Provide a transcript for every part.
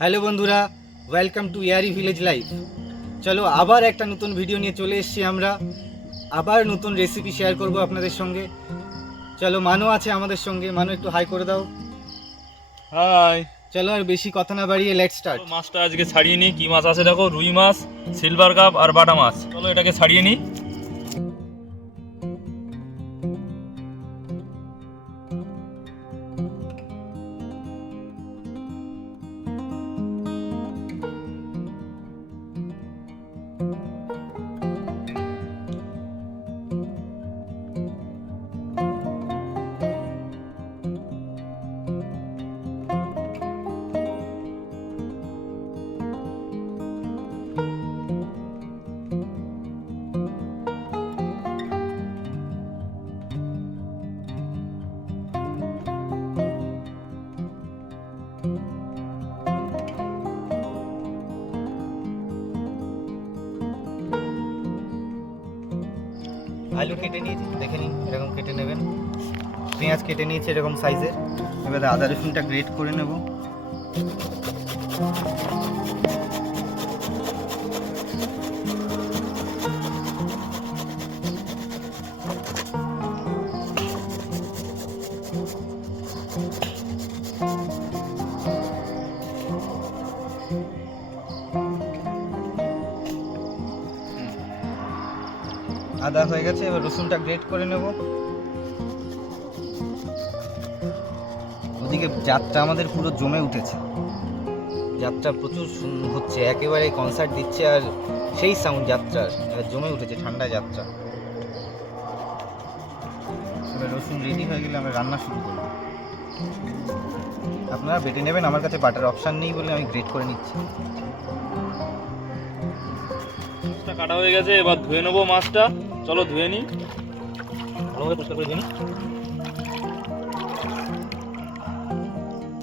Hello বন্ধুরা, welcome to ইয়ারি village life. চলো আবার একটা নতুন ভিডিও নিয়ে চলে এসেছি আমরা। আবার নতুন রেসিপি শেয়ার করব আপনাদের সঙ্গে। চলো, মানু আছে আমাদের সঙ্গে। মানু, একটু হাই করে দাও। হাই। চলো আর বেশি কথা না বাড়িয়ে লেটস স্টার্ট। মাছটা আজকে ছাড়িয়ে নিই। কি মাছ আছে দেখো, রুই মাছ, সিলভার কাপ আর বাটা মাছ। চলো এটাকে ছাড়িয়ে নিই। আলু কেটে নিয়েছি, দেখে নিন, এরকম কেটে নেবেন। পেঁয়াজ কেটে নিয়েছি এরকম সাইজের। এবারে আদা রসুনটা গ্রেট করে নেব। আদা হয়ে গেছে, এবার রসুনটা গ্রেট করে নেব। ওদিকে যাত্রা আমাদের পুরো জমে উঠেছে। যাত্রা প্রচুর হচ্ছে, একেবারে কনসার্ট দিচ্ছে আর সেই সাউন্ড যাত্রার। এবার জমে উঠেছে ঠান্ডা যাত্রা। এবার রসুন রেডি হয়ে গেলে আমরা রান্না শুরু করব। আপনারা বেটে নেবেন, আমার কাছে বাটার অপশান নেই বলে আমি গ্রেট করে নিচ্ছি। মাছটা কাটা হয়ে গেছে, এবার ধুয়ে নেবো মাছটা। চলো ধুয়ে নিই, ভালোভাবে পরিষ্কার করে ধুয়ে নিই।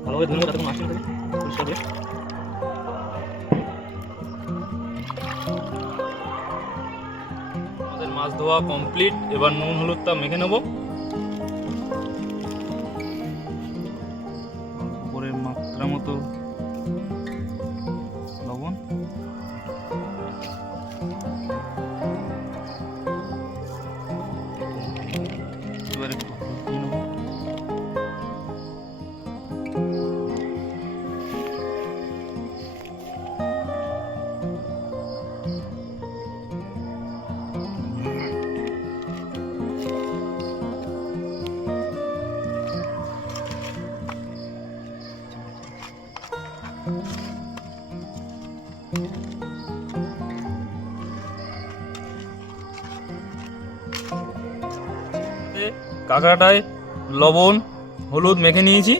ভালোভাবে ধুয়ে নেবো, তাতে কোনো মাছ নেই, পরিষ্কার করে। আমাদের মাছ ধোয়া কমপ্লিট। এবার নুন হলুদটা মেখে নেবো। উপরে মাত্রা মতো লবণ। এবারে একটু হলুদ দিয়ে নেবো। কাঁকড়াটায় লবণ হলুদ মেখে নিয়েছি,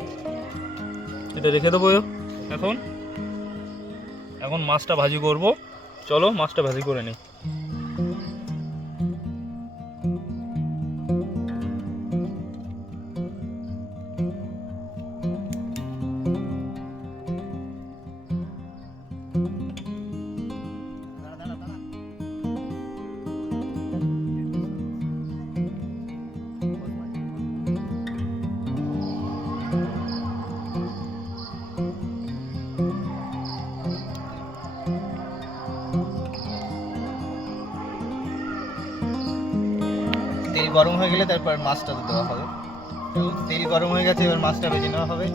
এটা রেখে দেবো। এখন এখন মাছটা ভাজি করব। চলো মাছটা ভাজি করে নিই। তেল গরম হয়ে গেলে তারপর মাছটা দেওয়া হবে। তেল গরম হয়ে গেছে, এবার মাছটা ভেজে নেওয়া হবে।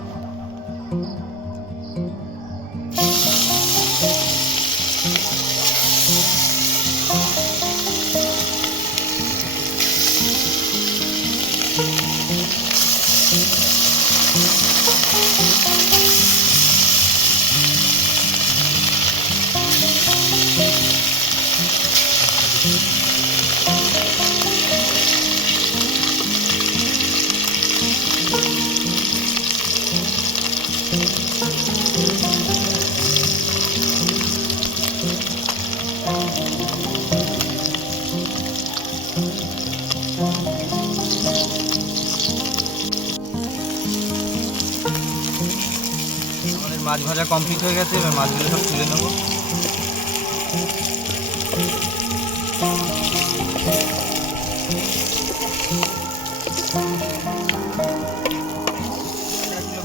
আমাদের মাছ ভাজা কমপ্লিট হয়ে গেছে, এবার মাছগুলো সব তুলে নেবো।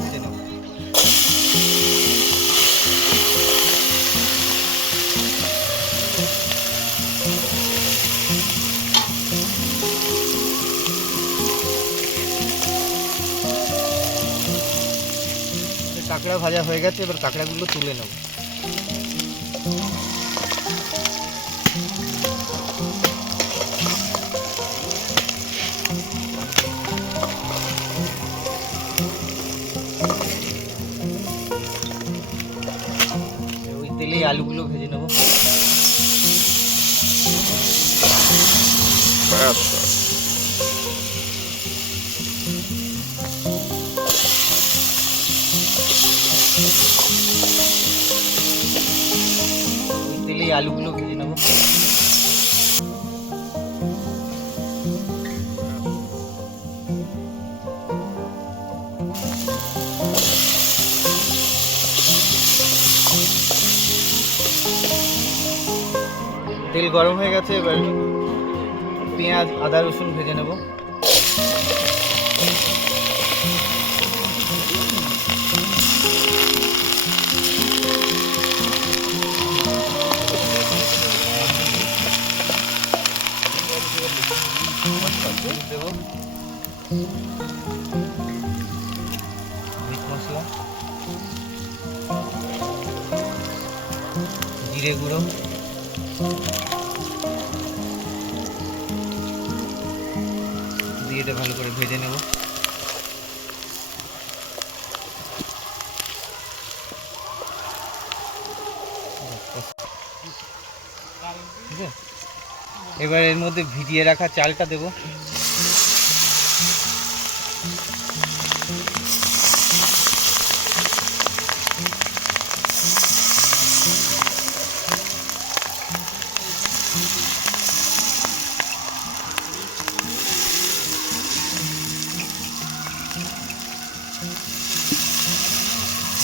ভেজে নেবো। কাঁকড়া ভাজা হয়ে গেছে, এবার কাঁকড়াগুলো তুলে নেব। ওই তেলেই আলুগুলো ভেজে নেব। ওই তেলেই আলুগুলো ভেজে নেব। তেল গরম হয়ে গেছে, এবার পেঁয়াজ আদা রসুন ভেজে নেব। দেব মিট মশলা, জিরে গুঁড়ো, দিয়ে এটা ভালো করে ভেজে নেব। ঠিক আছে, এবার এর মধ্যে ভিজিয়ে রাখা চালটা দেব।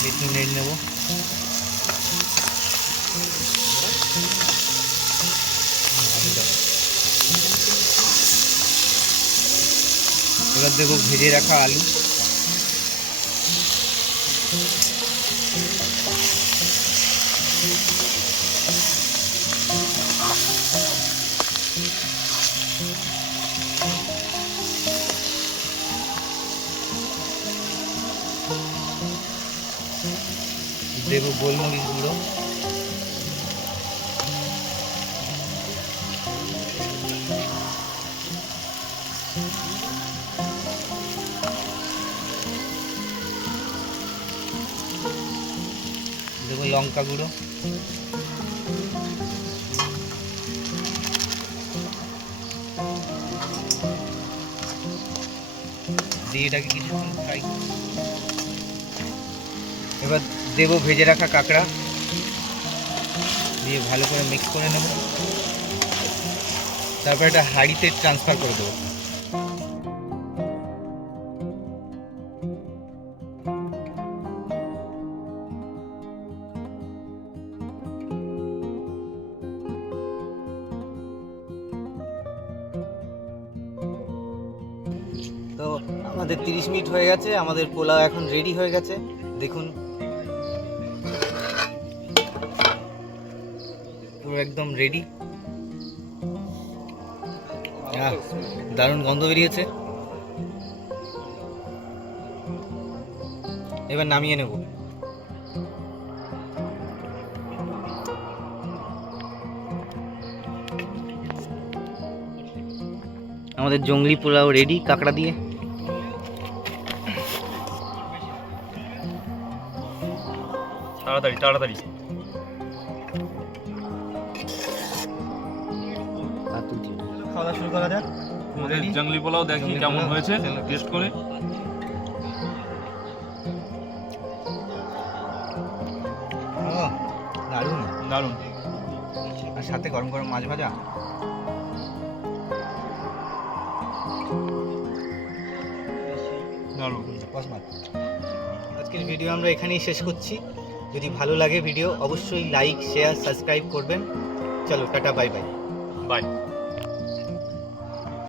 একটু নেড়ে নেব। এবার দেবো ভেজে রাখা আলু, দেবো গোলমরিচ গুঁড়ো, দেবো লঙ্কা গুঁড়ো, দিয়ে এটাকে কিছুক্ষণ ফ্রাই। এবার দেবো ভেজে রাখা কাঁকড়া, দিয়ে ভালো করে মিক্স করে নেব। তারপর এটা হাঁড়িতে ট্রান্সফার করে দেবো। তো আমাদের 30 মিনিট হয়ে গেছে, আমাদের পোলাও এখন রেডি হয়ে গেছে। দেখুন পুরো একদম রেডি। দারুণ গন্ধ বেরিয়েছে। এবার নামিয়ে নেব। আমাদের জংলি পোলাও রেডি কাঁকড়া দিয়ে। তাড়াতাড়ি তাড়াতাড়ি। খাওয়া দাওয়া শুরু করা যাক। আমাদের জংলি পোলাও দেখি কেমন হয়েছে টেস্ট করে। দারুণ দারুণ। আর সাথে গরম গরম মাছ ভাজা। দারুণ। আজকের ভিডিও আমরা এখানেই শেষ করছি। যদি ভালো লাগে ভিডিও অবশ্যই লাইক শেয়ার সাবস্ক্রাইব করবেন। চলো টাটা বাই বাই। বাই।